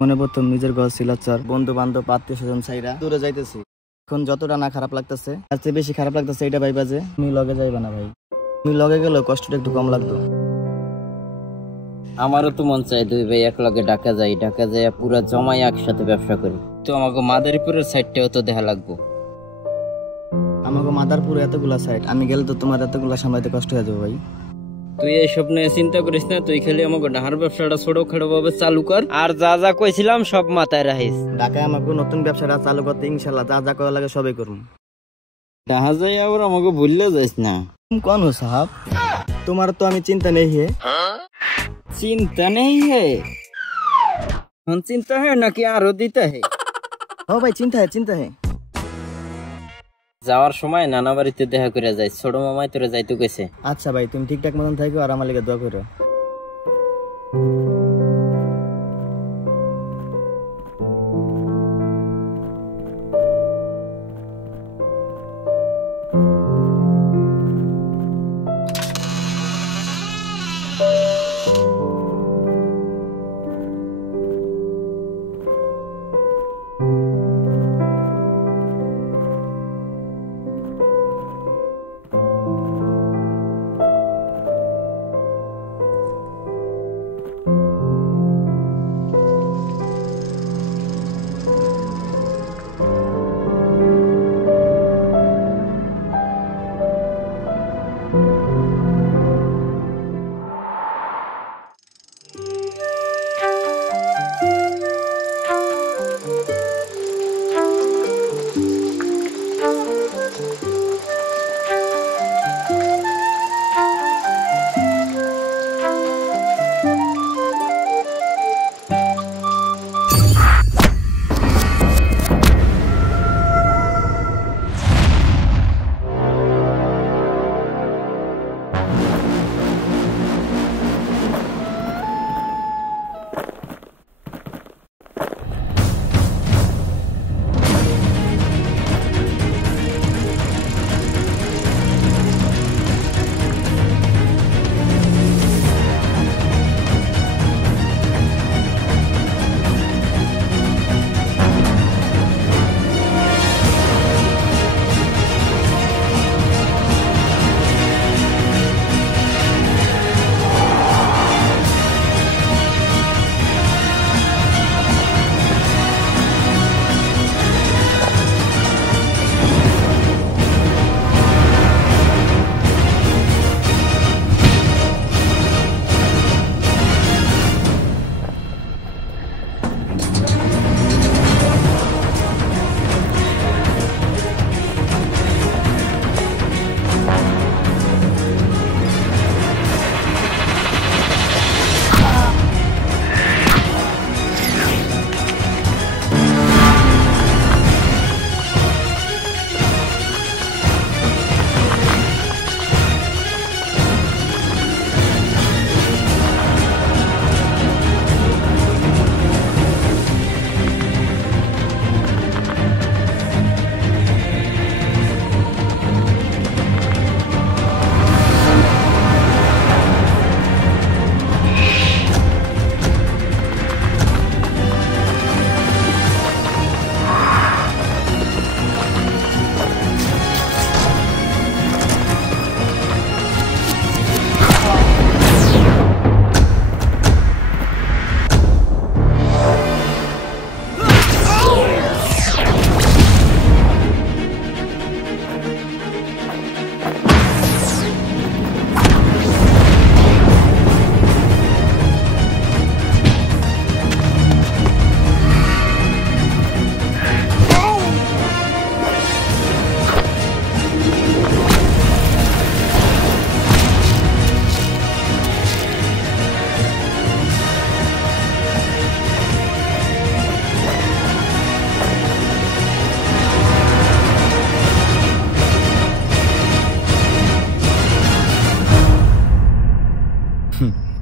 মনে প্রথম নিজের ঘর শিলাচর, বন্ধু বান্ধব আত্মীয় স্বজন সাইরা দূরে যাইতেছি। এখন যতটা না খারাপ লাগতেছে, তার চেয়ে বেশি খারাপ লাগতেছে এটা ভাইবা যে তুমি লগে যাইবা না ভাই। তুমি লগে গেলেও কষ্টটা একটু কম লাগতো। আমারও তো মন চাই দুই ভাই এক লগে ঢাকা যাই, ঢাকা যাই পুরা জমাই একসাথে ব্যবসা করি। তো আমাকে মাদারীপুরের সাইডটাও তো দেখা লাগবো। আমাকে মাদারপুরে এতগুলা সাইড, আমি গেলে তো তোমার এতগুলা সামলাইতে কষ্ট হয়ে যাবে ভাই। তুই এইসব নিয়ে চিন্তা করিস না, তুই খালি আমাকে ডাহার ব্যবসাটা ছোট খাটো ভাবে চালু কর, আর যা যা কইছিলাম সব মাথায় রাখিস। ঢাকায় আমাকে নতুন ব্যবসাটা চালু করতে ইনশাল্লাহ যা যা করা লাগে সবই করবো। ডাহা যাই আবার আমাকে ভুললে যাইস না। कौन हो साहब? तुम्हारा तो हमें चिंता नहीं है। चिंता नहीं है? हम चिंता है ना कि आरो दिता है? हो भाई चिंता है। যাওয়ার সময় নানা বাড়িতে দেখা করে যাই, ছোট মামাই তোরে যাইতে কইছে। আচ্ছা ভাই তুমি ঠিকঠাক মতন থাকো আর আমার লাগি দোয়া করো।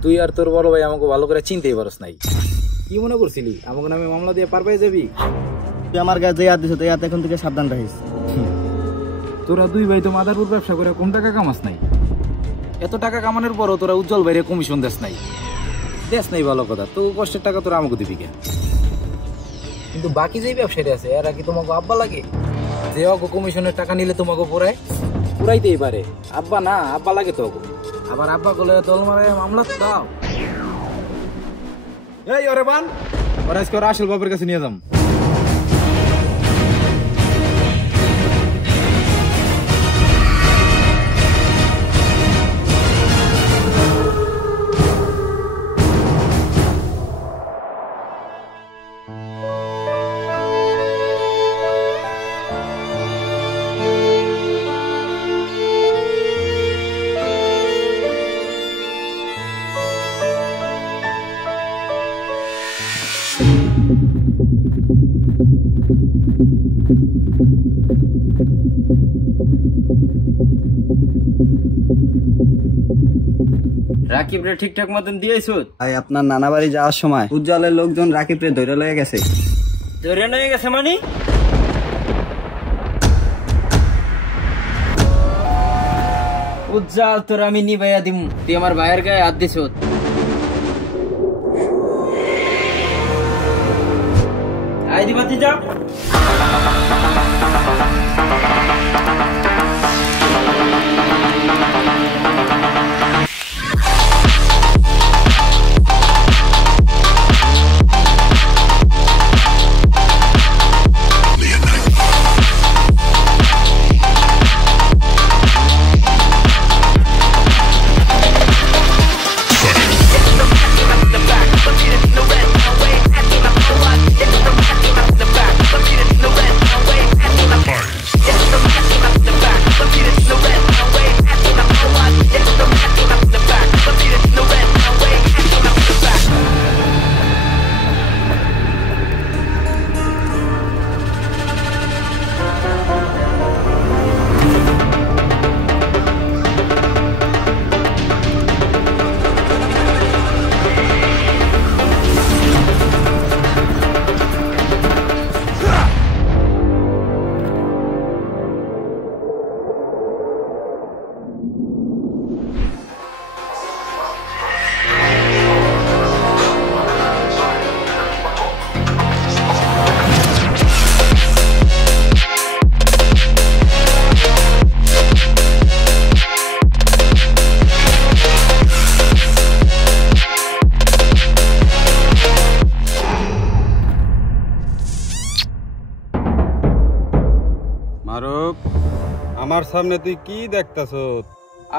তুই আর তোর বড় ভাই আমাকে ভালো করে চিনতেই পারস নাই। কি মনে করছিলি আমাকে নামে মামলা দিয়ে পার পেয়ে যাবি? তুই আমার গায়ে যে হাত দিছ তুই এখন থেকে সাবধান রাখিস। তোরা দুই ভাই তো মাদারপুর ব্যবসা করে কম টাকা কামাস নাই, এত টাকা কামানোর পরও তোরা উজ্জ্বল ভাইরে কমিশন দেস নাই। ভালো কথা, তো কষ্টের টাকা তোরা আমাকে দিবি কেন? কিন্তু বাকি যে ব্যবসায়ী আছে এরা কি তোমাকে আব্বা লাগে? যে অগো কমিশনের টাকা নিলে তোমাকে পুরাইতেই পারে। আব্বা না, আব্বা লাগে তো অগো। আবার আব্বা বলে দল মারে মামলা দাও। এই ওরে বান, ওরা আজকে ওর আসল বাবার কাছে নিয়ে যাম। রাকিব রে ঠিকঠাক মতন দিয়েছ? ভাই আপনার নানা বাড়ি যাওয়ার সময় উজ্জ্বলের লোকজন রাকিব রে ধরে লয়ে গেছে। ধরে নিয়ে গেছে মানে? উজ্জ্বল তোর আমি নিবাইয়া দিম, তুই আমার ভাইয়ের গায়ে হাত দিছ। আই দিবাতি যা। মারুফ, আমার সামনে তুই কি দেখতেছ?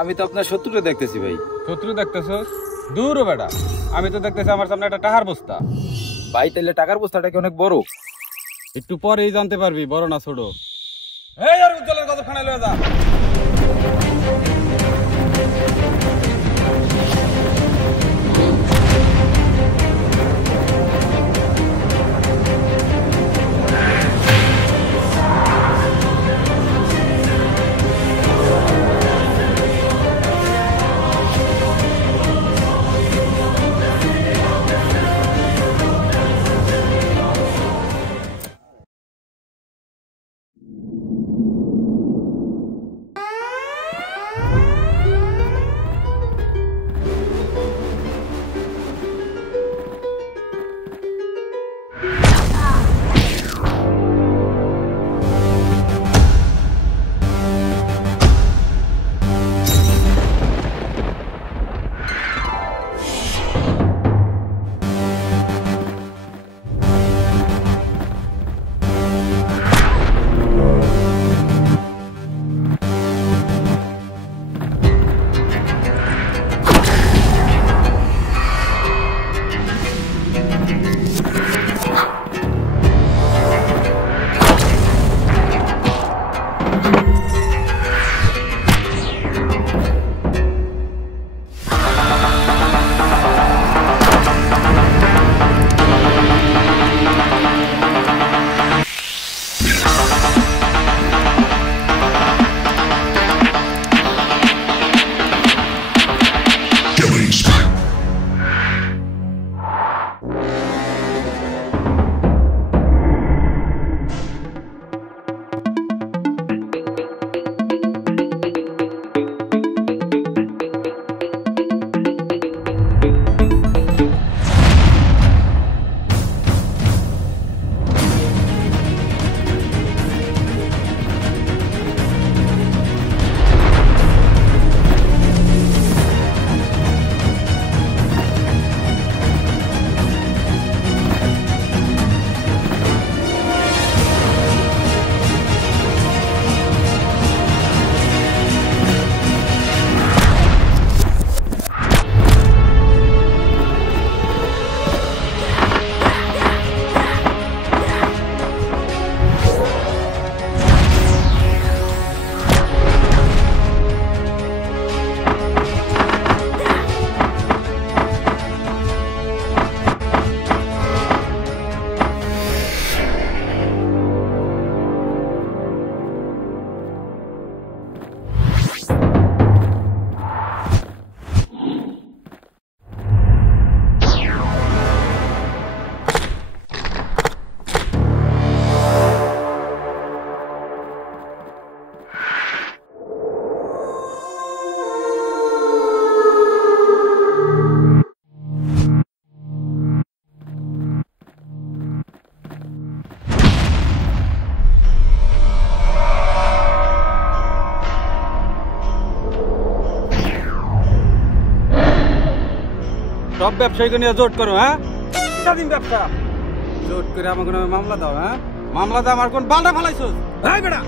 আমি তো আপনার শত্রুরে দেখতেছি ভাই। শত্রু দেখতেছ? দূর বেটা, আমি তো দেখতেছি আমার সামনে একটা টাকার বস্তা। ভাই তাহলে টাকার বস্তাটা কি অনেক বড়? একটু পরেই জানতে পারবি, বড় না ছোট। এই আর উজ্জ্বলের কত খানায় লয়ে যা। সব ব্যবসায়ীকে নিয়ে জোট করো, হ্যাঁ? দিন ব্যবসা জোট করে আমাকে নামে মামলা দাও, হ্যাঁ? মামলা দাও, আমার কোন বালটা ফালাইছস? এই বেটা,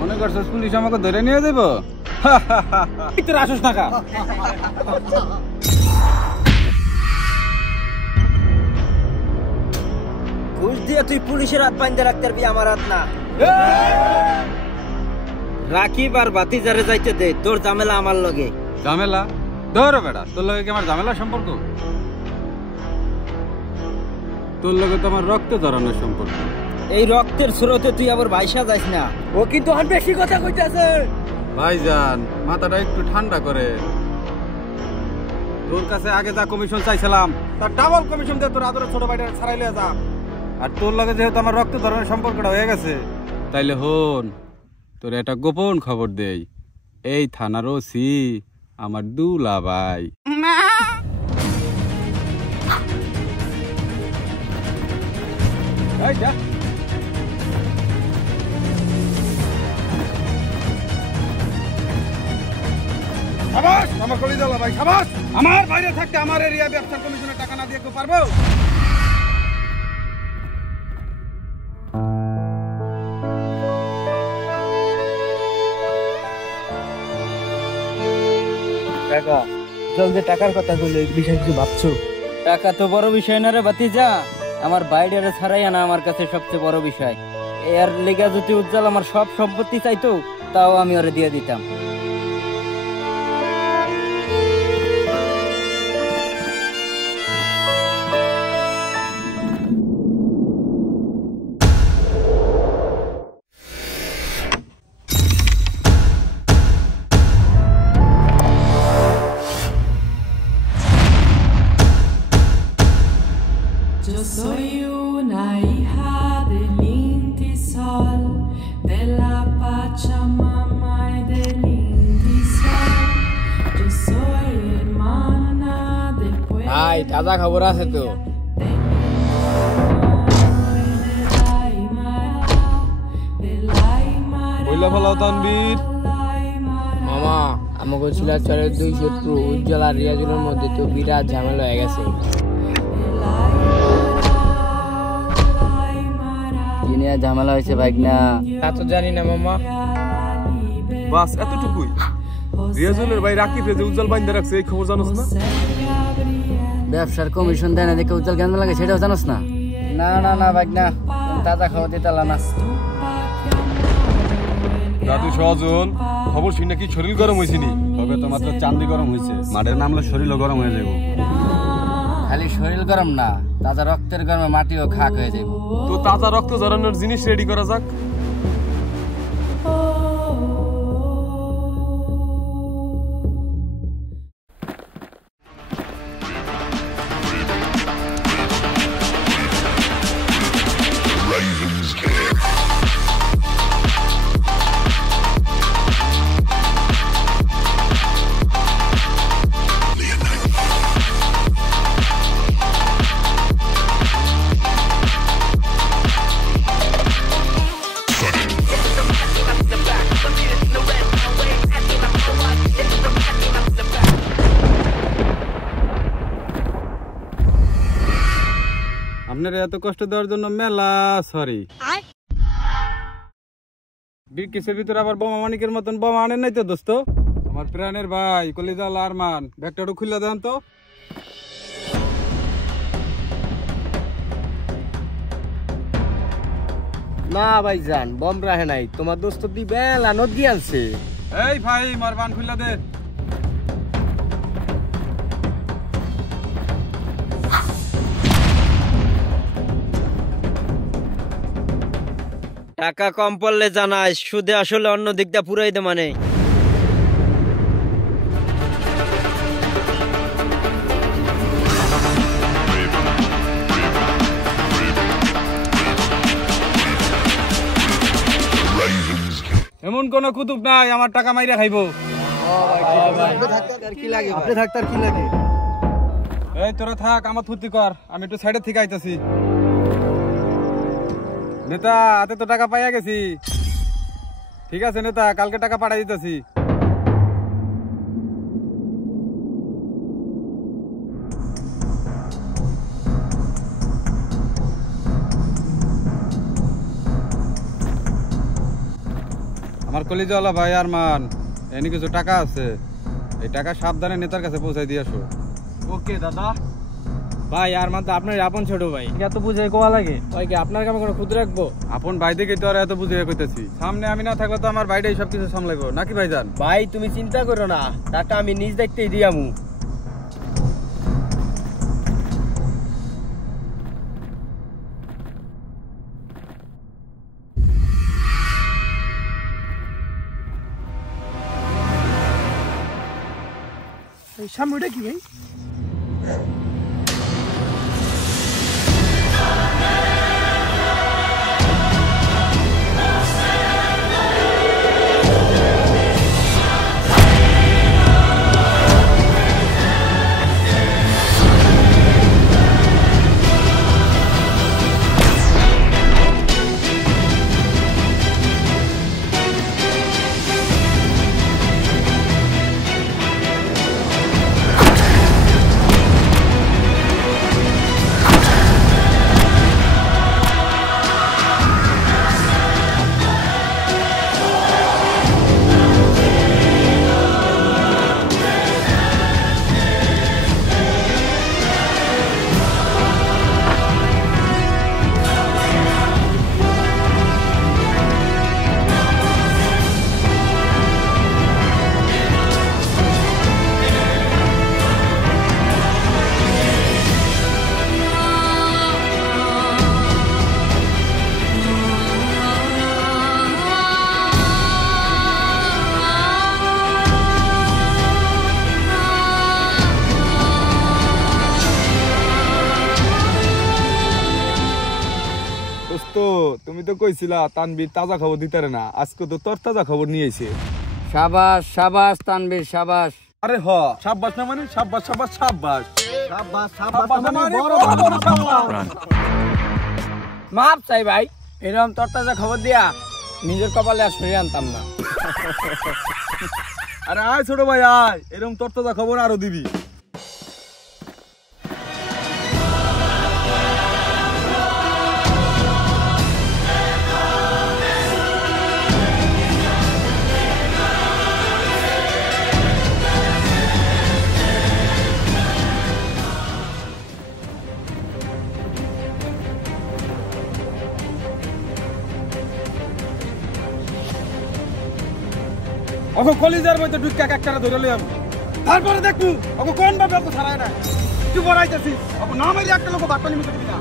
মনে করছস পুলিশ আমাকে ধরে নিয়ে যাইব? তোর আসস টাকা ঘুষ দিয়ে তুই পুলিশের হাত বাইন্ধে রাখতে পারবি, আমার হাত না। রাকিব আর ভাতিজারে যাইতে দে, তোর ঝামেলা আমার লগে। ঝামেলা? ধরো বেটা, তোর লগে কি আমার ঝামেলা সম্পর্ক? তোর লগে তো আমার রক্ত ধরানোর সম্পর্ক। এই রক্তের স্রোতে তুই আবার ভাইসা যাইস না। ও কিন্তু অনেক বেশি কথা কইতাছে। ভাইজান, মাথাটা একটু ঠান্ডা করে। তোর কাছে আগে যা কমিশন চাইছিলাম তার ডাবল কমিশন দিয়ে তোর আদরের ছোট ভাইটা ছাড়াই লিয়ে যা। আর তোর লগে যেহেতু আমার রক্ত ধরনের সম্পর্কটা হয়ে গেছে, তাইলে হন, তোর একটা গোপন খবর দেই। এই থানার ওসি আমার দুলা ভাই। এই যা। সাবাস আমার কলিজালা ভাই, সাবাস। আমার বাইরে থাকতে আমার এরিয়া ব্যবসার কমিশনের টাকা না দিয়ে কেউ পারবো? টাকা জলদি টাকার কথা কইলো, এই বিষয়ে কিছু ভাবছো? টাকা তো বড় বিষয় না রে ভাতিজা, আমার বাইরে ছাড়াই আনা আমার কাছে সবচেয়ে বড় বিষয়। এর লেগা যদি উজ্জ্বল আমার সব সম্পত্তি চাইতো, তাও আমি ওরে দিয়ে দিতাম। Yo soy una hija del Inti Sol, de la Pachamama y del Inti Sol. Yo soy hermana del pueblo. ভাই তাজা খবর আছে তো? বইলা ফেলাও তানবীর। মামা, আমাকে শিলাচরের দুই শত্রু উজ্জ্বল আর রিয়াজুলের মধ্যে তো বিরাট ঝামেলা হয়ে গেছে। কি নিয়ে ঝামেলা হয়েছে ভাই? না তা তো জানি না মামা। বাস এতটুকুই? রিয়াজুলের ভাই রাকিব যে উজ্জ্বল বাইন্দা রাখছে, এই খবর জানোস না? ব্যবসার কমিশন দেয় না দেখে উজ্জ্বল কেন লাগে সেটাও জানোস না? না না না ভাই না, তাজা খাওয়া দিতে না। দাদু সজল, খবর শুনে কি শরীর গরম হয়েছে নি? তবে তো মাত্র চান্দি গরম হয়েছে, মাঠের নামলে শরীরও গরম হয়ে যাবো। খালি শরীর গরম না, তাজা রক্তের গরমে মাটিও খাক হয়ে যাবো। তো তাজা রক্ত ঝরানোর জিনিস রেডি করা যাক। আপনার এত কষ্ট দেওয়ার জন্য মেলা সরি। বিকিসের ভিতরে আবার বোমা মানিকের মতন বোমা আনেন নাই তো দোস্ত? আমার প্রাণের ভাই কলিজাল আরমান, ব্যাগটা একটু খুলে দেন তো। না ভাইজান, বম রাহে নাই, তোমার দোস্ত দি বেলা নদ দিয়ে আনছে। এই ভাই মার বান খুলে দে। টাকা কম পড়লে জানাস, সুদে আসলে অন্য দিকটা পুরাই দে মানে। এমন কোন কুতুব নাই আমার টাকা মাইরা খাইবো। আপনি থাকতার কি লাগে? এই তোরা থাক, আমার ফুর্তি কর, আমি একটু সাইডের থেকে আইতাছি। নেতা হাতে তো টাকা পাইয়া গেছি। ঠিক আছে নেতা, কালকে টাকা পাঠাই দিতেছি। আমার কলিজাওয়ালা ভাই আরমান, এনে কিছু টাকা আছে, এই টাকা সাবধানে নেতার কাছে পৌঁছাই দিয়ে আসো। ওকে দাদা। ভাই আরমান তো আপনার আপন ছোট ভাই, এত বুঝে কোয়া লাগে ভাই কি আপনার কাছে কোনো খুদ রাখবো? আপন ভাই দেখে তো আর এত বুঝিয়ে কইতেছি, সামনে আমি না থাকলে তো আমার ভাইটাই সবকিছু সামলাইবো নাকি ভাইজান? ভাই তুমি চিন্তা করো না, টাকা আমি নিজ দেখতেই দিয়ামু। সামনেটা কি ভাই? তুমি তো কইছিলা তানবীর তাজা খবর দিতে না, আজকে তো তোর তাজা খবর নিয়েছে। সাবাস সাবাস তানবীর সাবাস। আরে হ সাব্বাস না মানে সাব্বাস সাব্বাস সাব্বাস সাব্বাস সাব্বাস মানে বড় মাপ চাই ভাই, এরকম তরতাজা খবর দিয়া নিজের কপালে আর সরিয়ে আনতাম না। আরে আয় ছোট ভাই আয়, এরকম তোর তাজা খবর আরো দিবি। ওকে কলিজার মধ্যে ঢুকা একটা ধরে লইয়াম, তারপরে দেখবো ওকে কোন ভাবে ওকে ছাড়ায় না। তুই বড়াইতেছিস ওকে না মারি একটা লোক বাট্টা নিমিতে দিবি না।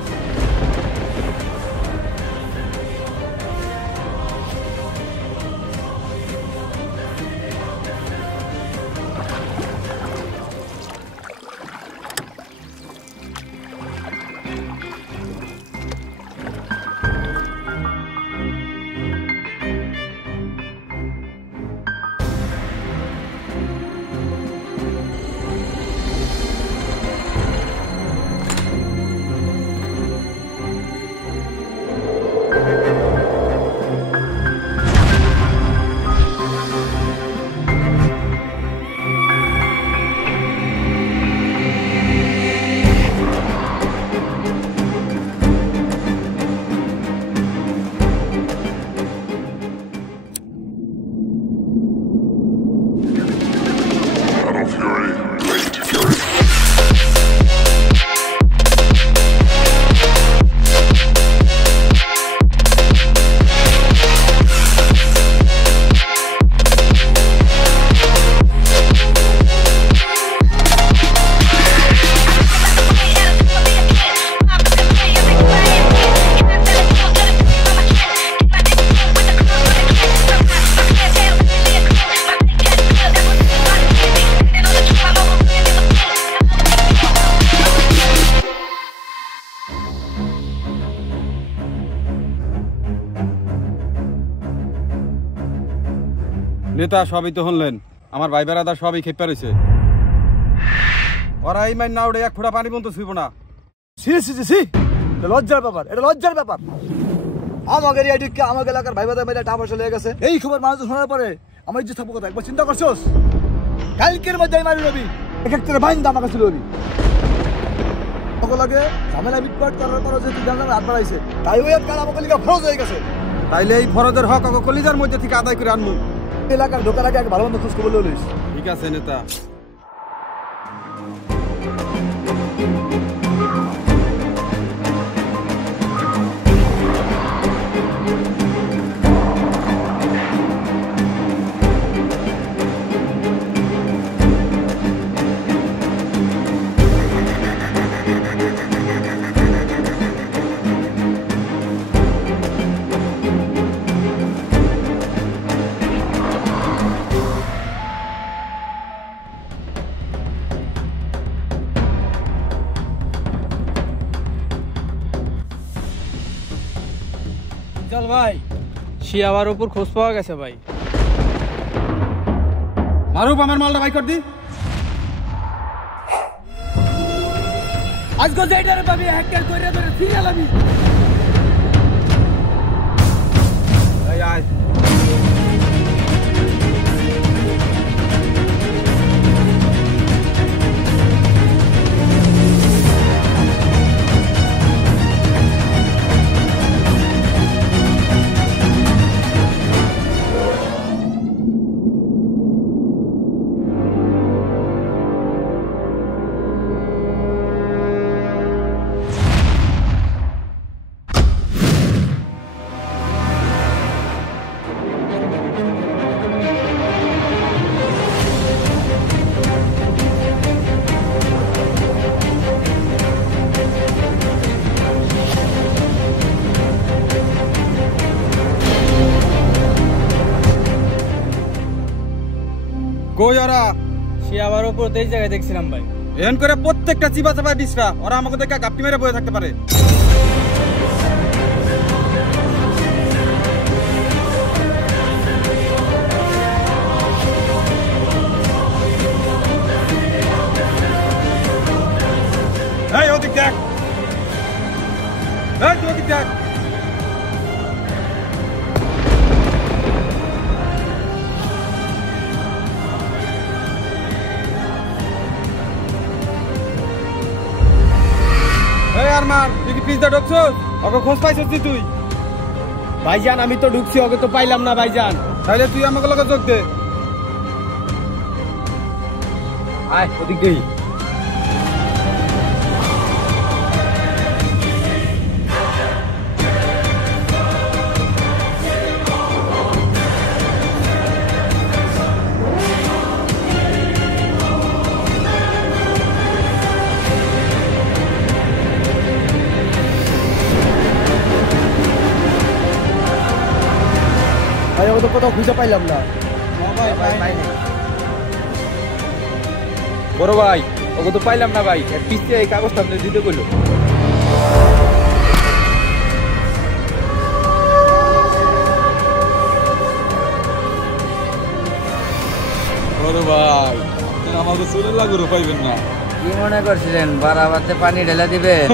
নেতা সবই তো শুনলেন, আমার ভাই বেড়াদার সবই খেপে রয়েছে। ওরা এই মাইন না উঠে এক ফোঁটা পানি পর্যন্ত ছুইব না। লজ্জার ব্যাপার, এটা লজ্জার ব্যাপার। আমাকে আমাকে এলাকার ভাই বাদা মেয়েটা টাকা লেগে গেছে, এই খবর মানুষ শোনার পরে আমার ইজ্জত থাকবো কথা একবার চিন্তা করছোস? কালকের মধ্যে আমি মারি রবি এক একটা বাইন্দা আমার কাছে রবি লাগে ঝামেলা মিটপাট করার পর যে জানলাম হাত বাড়াইছে, তাই ওই কাল আমাকে লিখা ফরজ হয়ে গেছে। তাইলে এই ফরজের হক ওকে কলিজার মধ্যে থেকে আদায় করে আনমু। এলাকার ঢোকার আগে ভালো মন্দ খোঁজ খবর লইস। ঠিক আছে নেতা। চল ভাই, শিয়াবার উপর খোঁজ পাওয়া গেছে ভাই। মারুফ আমার মালটা বাই কর দি। আজকে যেটারে পাবি হ্যাকার করে ধরে সিরিয়াল আমি। এই আয়। কই ওরা? শিয়াবার উপর এই জায়গায় দেখছিলাম ভাই। এন করে প্রত্যেকটা চিবা চাপা দিসরা, ওরা আমাকে দেখে গাপটি মেরে বসে থাকতে পারে। এই ওদিক দেখ, এই তুই ওদিক দেখ। আরমান, তুই কি পিছটা ঢুকছস? ওকে খোঁজ পাইছস তুই? ভাইজান আমি তো ঢুকছি, ওকে তো পাইলাম না ভাইজান। তাহলে তুই আমাকে লগে যোগ দে। আয় ওদিক দেই। ভাই ওকে তো কোথাও খুঁজে পাইলাম না। বড় ভাই ওকে তো পাইলাম না ভাই, এর পিছে এই কাগজটা আপনি দিতে কইলো। বড় ভাই, আপনি আমাকে চুলে লাগুরো পাইবেন না। কি মনে করছিলেন বারাবাতে পানি ঢেলে দিবেন?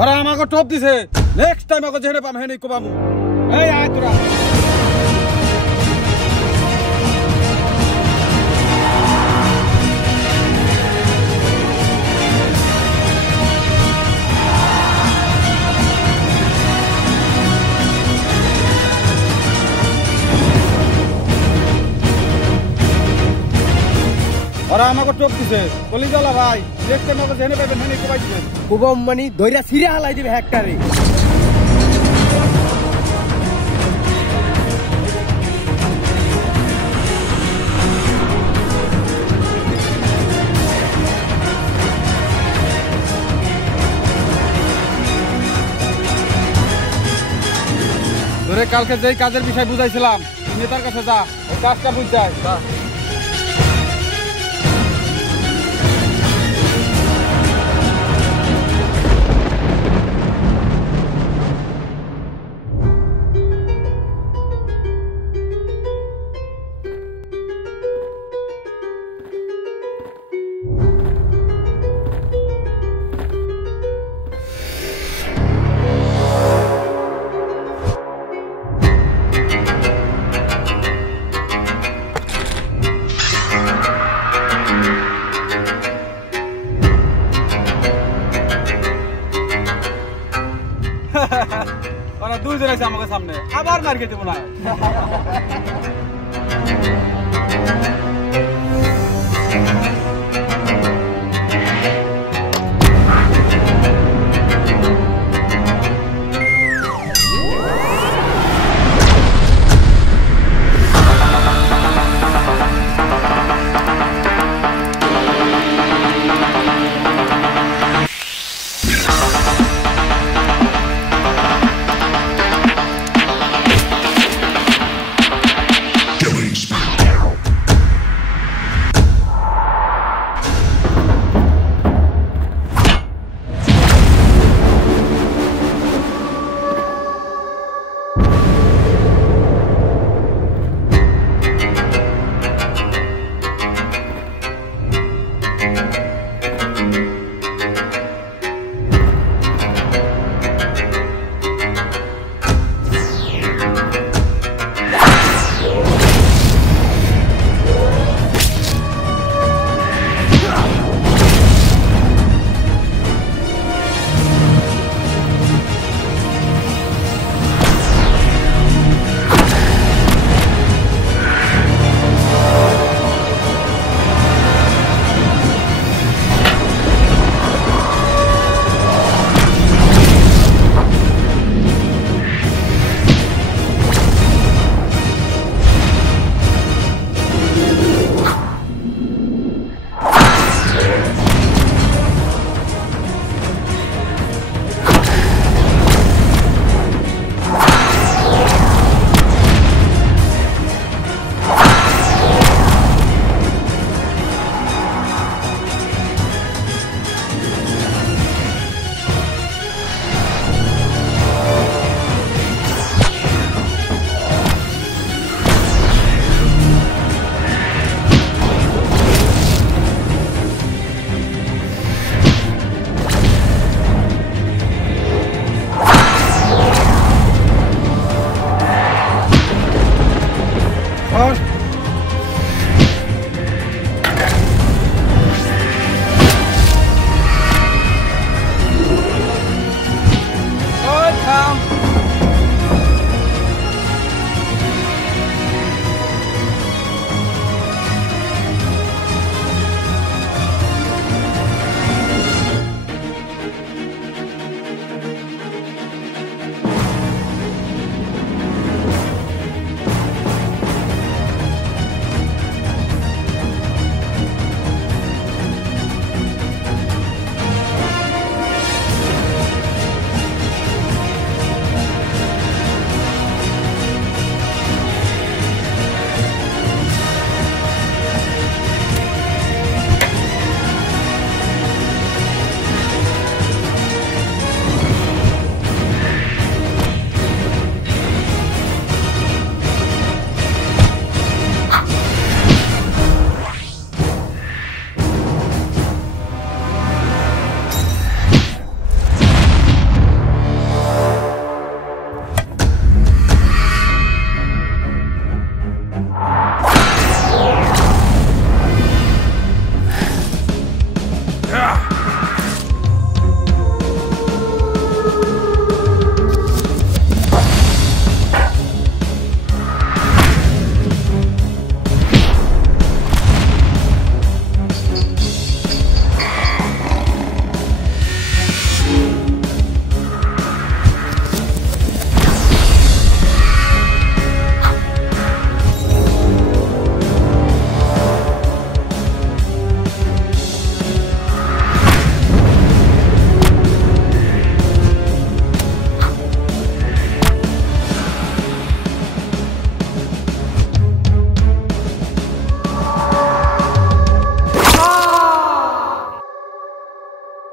ওরা আমাকে টপ দিছে, নেক্সট টাইম ওকে যেখানে পাম হেনে কোবামু। এই আয় তোরা। ওরা আমাকে টপ দিছে, কলিজালা ভাই, নেক্সট টাইম ওকে যেখানে পাবেন হেনে কোবাই দিবেন। কুবম মানি দইরা সিরে হালাই দিবে হ্যাকারে। তোরে কালকে যেই কাজের বিষয় বুঝাইছিলাম, নেতার কাছে যা, ওই কাজটা বুঝাই। বুঝে রাখছে আমাকে সামনে আবার মার খেতে মনে হয়।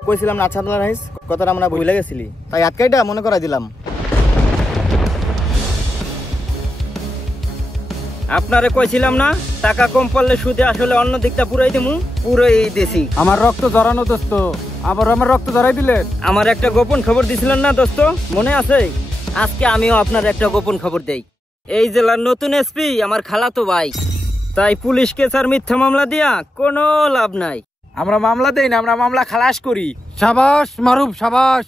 কইছিলাম না ছাতলা রাইস কথাটা আমরা ভুলে গেছিলি, তাই আটকাইটা মনে করাই দিলাম। আপনারে কইছিলাম না টাকা কম পড়লে সুদে আসলে অন্য দিকটা পুরাই দিমু, পুরাই দেছি। আমার রক্ত জড়ানো দোস্ত, আবার আমার রক্ত জড়াই দিলেন। আমার একটা গোপন খবর দিছিলেন না দোস্ত, মনে আছে? আজকে আমিও আপনার একটা গোপন খবর দেই। এই জেলার নতুন এসপি আমার খালাতো ভাই, তাই পুলিশ কেস আর মিথ্যা মামলা দিয়া কোনো লাভ নাই। আমরা মামলা দেই না, আমরা মামলা খালাস করি। সাবাস মারুফ সাবাস।